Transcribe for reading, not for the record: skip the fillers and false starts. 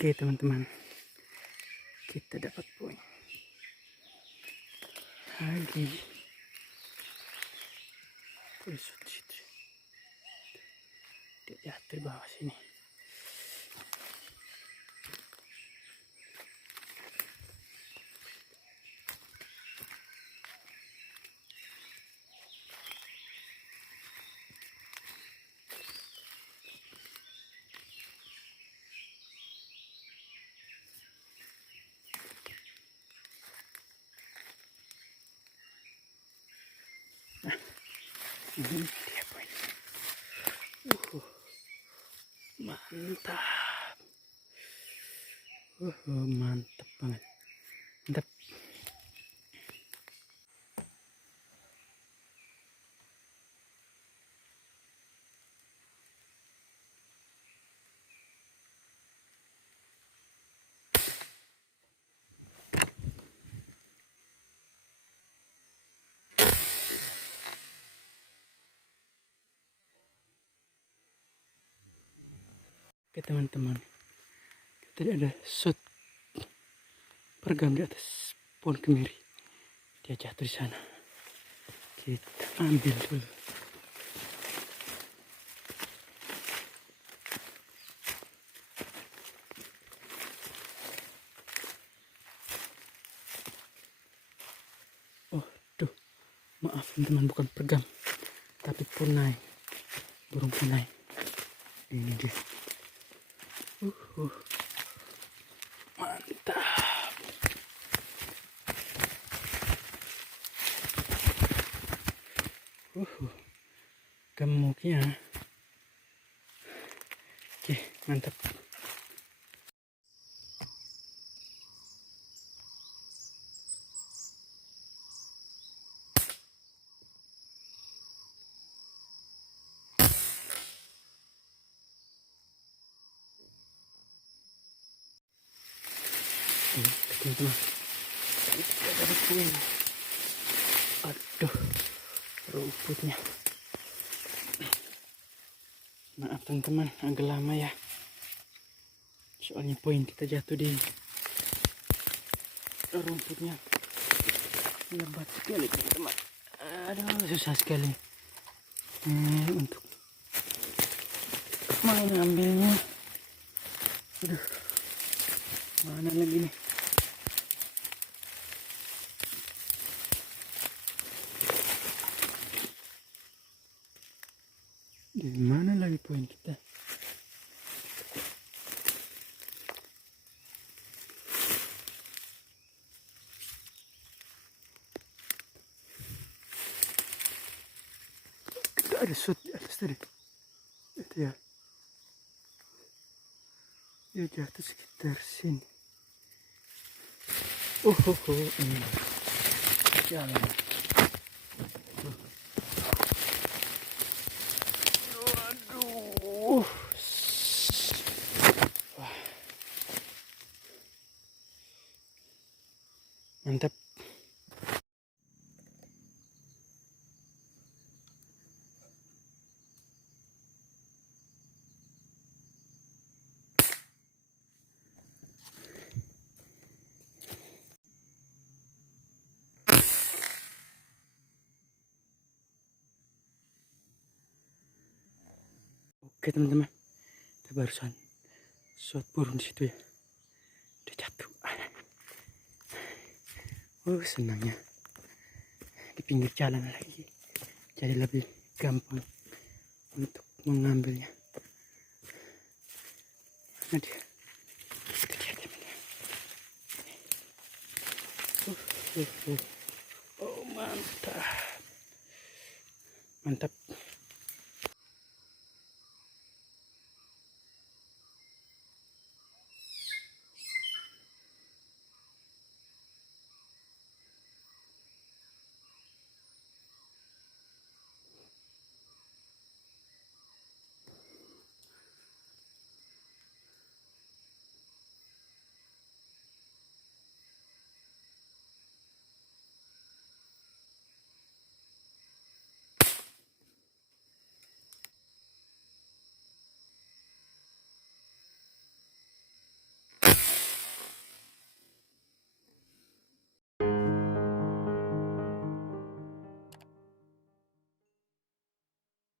Oke teman-teman, kita dapat poin lagi. Dia jatuh di bawah sini. Ini dia poin. Mantap. Mantap banget. Mantap. Oke teman-teman, tadi ada shot pergam di atas pohon kemiri. Dia jatuh di sana. Kita ambil dulu. Oh, tuh, maaf teman-teman, bukan pergam, tapi punai, burung punai. Ini dia. Mantap. Gemuknya. Oke, mantap. Teman-teman, kita dapat poin. Aduh, rumputnya. Maaf teman-teman, agak lama ya. Soalnya poin kita jatuh di rumputnya. Lebat sekali teman-teman. Aduh, susah sekali untuk mengambilnya. Aduh, mana lagi nih? Di mana lagi poin kita? Kita ada shot di atas tadi. Itu ya. Dia jatuh sekitar sini. Ini jalan. Waduh. Wah. Mantap. Oke teman-teman, kita barusan shot burung di situ ya. Dia jatuh. Senangnya di pinggir jalan lagi, jadi lebih gampang untuk mengambilnya. Mana dia? Itu dia teman-teman. Oh, mantap. Mantap.